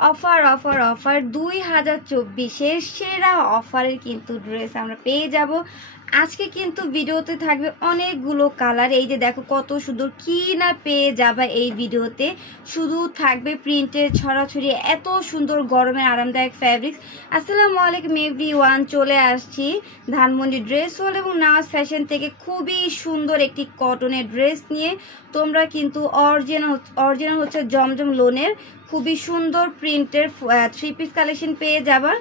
Offer offer offer 2024-এর সেরা অফারের কিন্তু ড্রেস আমরা পেয়ে যাব আজকে। কিন্তু ভিডিওতে থাকবে অনেকগুলো কালার। এই যে দেখো কত সুন্দর, কি না পেয়ে যাবা এই ভিডিওতে। শুধু থাকবে প্রিন্টের ছড়াছড়ি, এত সুন্দর গরমের আরামদায়ক ফ্যাব্রিক্স। আসসালামু আলাইকুম এভরিওয়ান, চলে আসছি ধানমন্ডি ড্রেস হল এবং নাওয়াজ ফ্যাশন থেকে খুবই সুন্দর একটি কটনের ড্রেস নিয়ে। তোমরা কিন্তু অরিজিনাল হচ্ছে জমজম লোনের খুবই সুন্দর প্রিন্টের 3 পিস কালেকশন পেয়ে যাবা।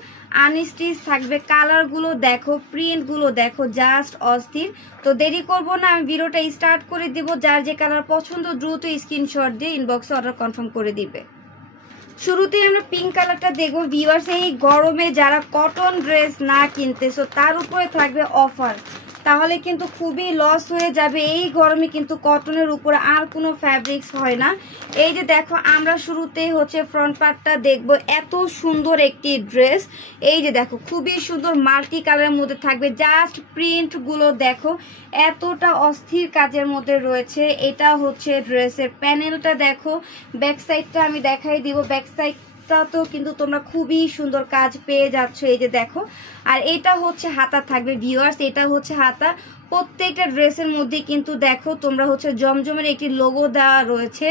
আনস্টিচ থাকবে, কালারগুলো দেখো, প্রিন্টগুলো দেখো, জাস্ট অস্থির। তো দেরি করব না, আমি ভিডিওটা স্টার্ট করে দিব। যার যে কালার পছন্দ দ্রুত স্ক্রিনশট দিয়ে ইনবক্সে অর্ডার কনফার্ম করে দিবে। শুরুতেই আমরা পিঙ্ক কালারটা দেখবো ভিউয়ার্স। এই গরমে যারা কটন ড্রেস না কিনতেছো তার উপরে থাকবে অফার, তাহলে কিন্তু খুবই লস হয়ে যাবে। এই গরমে কিন্তু কটনের উপরে আর কোনো ফ্যাব্রিক্স হয় না। এই যে দেখো আমরা শুরুতেই হচ্ছে ফ্রন্ট পার্টটা দেখবো, এত সুন্দর একটি ড্রেস। এই যে দেখো খুবই সুন্দর মাল্টি কালারের মধ্যে থাকবে, জাস্ট প্রিন্টগুলো দেখো এতটা অস্থির কাজের মধ্যে রয়েছে। এটা হচ্ছে ড্রেসের প্যানেলটা দেখো, ব্যাক সাইডটা আমি দেখাই দিব। ব্যাক সাইড তো কিন্তু তোমরা খুবই সুন্দর কাজ পেয়ে যাচ্ছ, এই যে দেখো। আর এটা হচ্ছে হাতা থাকবে ভিউয়ার্স, এটা হচ্ছে হাতা। প্রত্যেকটা ড্রেসের মধ্যে কিন্তু দেখো তোমরা হচ্ছে জমজমের একটি লোগো দেওয়া রয়েছে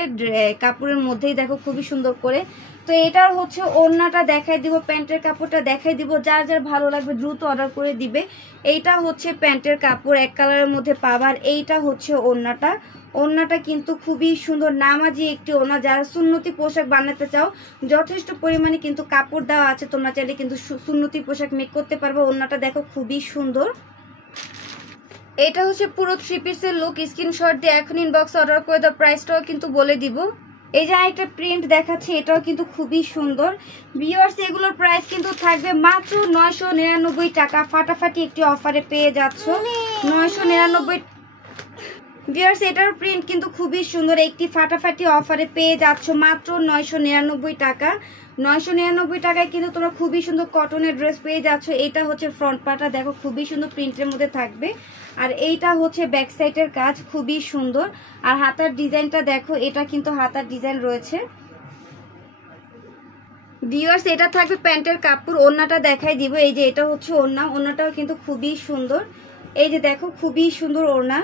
কাপড়ের মধ্যেই, দেখো খুবই সুন্দর করে। তো এটার হচ্ছে ওড়নাটা দেখাই দিব, প্যান্টের কাপড়টা দেখাই দিব। যার যার ভালো লাগবে দ্রুত অর্ডার করে দিবে। এইটা হচ্ছে প্যান্টের কাপড়, এক কালারের মধ্যে পাবার। এইটা হচ্ছে ওড়নাটা। ওড়নাটা কিন্তু খুবই সুন্দর নামাজি একটি ওড়না। যারা সুন্নতি পোশাক বানাতে চাও যথেষ্ট পরিমাণে কিন্তু কাপড় দেওয়া আছে, তোমরা চাইলে কিন্তু সুন্নতি পোশাক মেক করতে পারবে। ওড়নাটা দেখো খুবই সুন্দর। এটা হচ্ছে পুরো 3 পিসের লুক। স্ক্রিনশট দিয়ে এখন ইনবক্স অর্ডার করে দাও, প্রাইসটাও কিন্তু বলে দিব। এই যে আরেকটা প্রিন্ট দেখাচ্ছি, এটাও কিন্তু খুবই সুন্দর ভিউয়ার্স। এগুলোর প্রাইস কিন্তু থাকবে মাত্র 999 টাকা। ফাটাফাটি একটি অফারে পেয়ে যাচ্ছ 999 ভিউয়ার্স। এটার প্রিন্ট কিন্তু খুবই সুন্দর, একটি ফাটাফাটি অফারে পেয়ে যাচ্ছ মাত্র 999 টাকা। 999 টাকায় কিন্তু তোমরা খুবই সুন্দর কটনের ড্রেস পেয়ে যাচ্ছ। এটা হচ্ছে ফ্রন্ট পার্টটা দেখো খুবই সুন্দর প্রিন্টের মধ্যে থাকবে। আর এইটা হচ্ছে ব্যাক সাইডের কাজ, খুবই সুন্দর। আর হাতার ডিজাইনটা দেখো, এটা কিন্তু হাতার ডিজাইন রয়েছে ভিউয়ার্স। এটা থাকবে প্যান্টের কাপড়। ওড়নাটা দেখাই দিব, এই যে এটা হচ্ছে ওড়না। ওড়নাটাও কিন্তু খুবই সুন্দর, এই যে দেখো খুবই সুন্দর ওড়না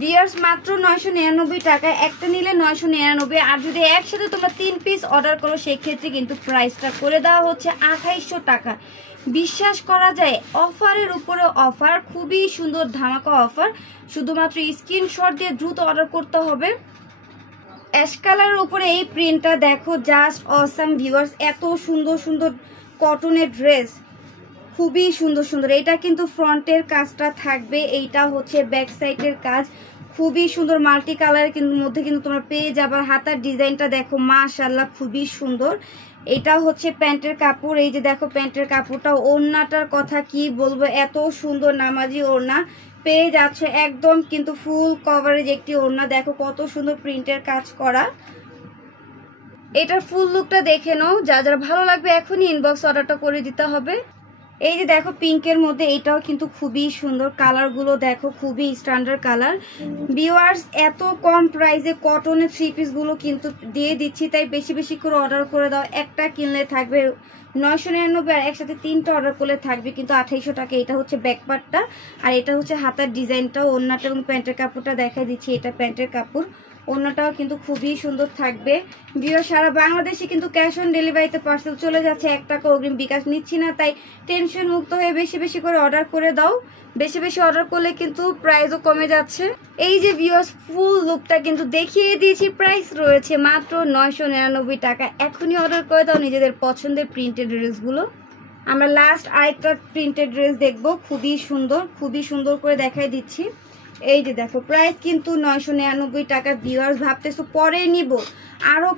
ভিউয়ার্স। মাত্র 999 টাকা, একটা নিলে 999। আর যদি একসাথে তোমরা 3 পিস অর্ডার করো সেক্ষেত্রে কিন্তু প্রাইসটা করে দেওয়া হচ্ছে 2800 টাকা। বিশ্বাস করা যায়, অফারের উপরে অফার, খুবই সুন্দর ধামাকা অফার। শুধুমাত্র স্ক্রিনশট দিয়ে দ্রুত অর্ডার করতে হবে। অ্যাশ কালারের উপরে এই প্রিন্টটা দেখো, জাস্ট অসাম ভিউয়ার্স। এত সুন্দর সুন্দর কটনের ড্রেস, খুবই সুন্দর সুন্দর। এটা কিন্তু ফ্রন্টের কাজটা থাকবে, এইটা হচ্ছে ব্যাক সাইডের কাজ, খুবই সুন্দর মাল্টি কালারের মধ্যে কিন্তু তোমরা পেয়ে যাবার। হাতার ডিজাইনটা দেখো মাশাআল্লাহ খুবই সুন্দর। এটা হচ্ছে প্যান্টের কাপড়, এই যে দেখো প্যান্টের কাপড়টা। ওড়নাটার কথা কি বলবো, এত সুন্দর নামাজি ওড়না পেয়ে যাচ্ছ একদম কিন্তু ফুল কভারেজ একটি ওড়না। দেখো কত সুন্দর প্রিন্টের কাজ করা। এটার ফুল লুকটা দেখে নাও, যা যার ভালো লাগবে এখনই ইনবক্স অর্ডারটা করে দিতে হবে। এই যে দেখো পিঙ্কের মধ্যে, এটাও কিন্তু খুবই সুন্দর। কালারগুলো দেখো খুবই স্ট্যান্ডার্ড কালার ভিউয়ার্স। এত কম প্রাইসে কটনের 3 পিসগুলো কিন্তু দিয়ে দিচ্ছি, তাই বেশি বেশি করে অর্ডার করে দাও। একটা কিনলে থাকবে 999, আর একসাথে 3টা অর্ডার করলে থাকবে কিন্তু 2800 টাকা। এটা হচ্ছে ব্যাক পার্টটা, আর এটা হচ্ছে হাতার ডিজাইনটা। ওড়নাটা এবং প্যান্টের কাপড়টা দেখাই দিচ্ছি, এটা প্যান্টের কাপড়। ওড়নাটাও কিন্তু খুবই সুন্দর থাকবে ভিউয়ার্স। সারা বাংলাদেশে কিন্তু ক্যাশ অন ডেলিভারিতে পার্সেল চলে যাচ্ছে, 1 টাকা অগ্রিম বিকাশ নিচ্ছি না। তাই টেনশন মুক্ত হয়ে বেশি বেশি করে অর্ডার করে দাও। বেশি বেশি অর্ডার করলে কিন্তু প্রাইসও কমে যাচ্ছে। এই যে ভিউয়ার্স ফুল লুকটা কিন্তু দেখিয়ে দিয়েছি, প্রাইস রয়েছে মাত্র 999 টাকা। এখনই অর্ডার করে দাও নিজেদের পছন্দের প্রিন্টেড ড্রেসগুলো। আমরা লাস্ট আরেকটা প্রিন্টেড ড্রেস দেখবো, খুবই সুন্দর করে দেখাই দিচ্ছি। এই যে দেখো প্রাইস কিন্তু 999 টাকা ভিউয়ার্স। ভাবতেছো পরে নিব, আরো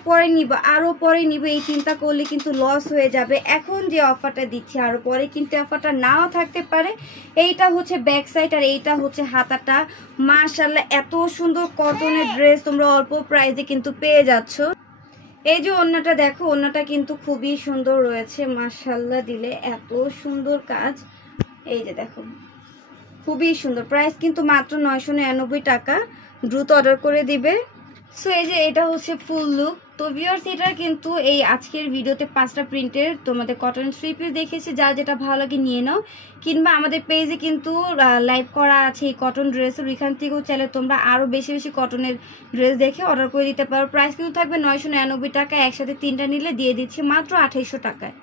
পরে নিব, এই চিন্তা করলে কিন্তু লস হয়ে যাবে। এখন যে অফারটা দিচ্ছি আরো পরে কিন্তু অফারটা নাও থাকতে পারে। এইটা হচ্ছে ব্যাক সাইড, আর এইটা হচ্ছে হাতাটা। মাশাআল্লাহ এত সুন্দর কটনের ড্রেস তোমরা অল্প প্রাইসে কিন্তু পেয়ে যাচ্ছ। এই যে ওড়নাটা দেখো, ওড়নাটা কিন্তু খুবই সুন্দর রয়েছে মাশাআল্লাহ, দিলে এত সুন্দর কাজ। এই যে দেখো খুবই সুন্দর, প্রাইস কিন্তু মাত্র 999 টাকা। দ্রুত অর্ডার করে দিবে। সো এই যে এটা হচ্ছে ফুল লুক, তো ভিউয়ার্স এটা কিন্তু এই আজকের ভিডিওতে 5টা প্রিন্টের তোমাদের কটন 3 পিস দেখেছি, যা যেটা ভালো লাগে নিয়ে নাও, কিংবা আমাদের পেজে কিন্তু লাইভ করা আছে এই কটন ড্রেসের, ওইখান থেকেও চাইলে তোমরা আরও বেশি বেশি কটনের ড্রেস দেখে অর্ডার করে দিতে পারো। প্রাইস কিন্তু থাকবে 999 টাকা, একসাথে 3টা নিলে দিয়ে দিচ্ছি মাত্র 2800 টাকায়।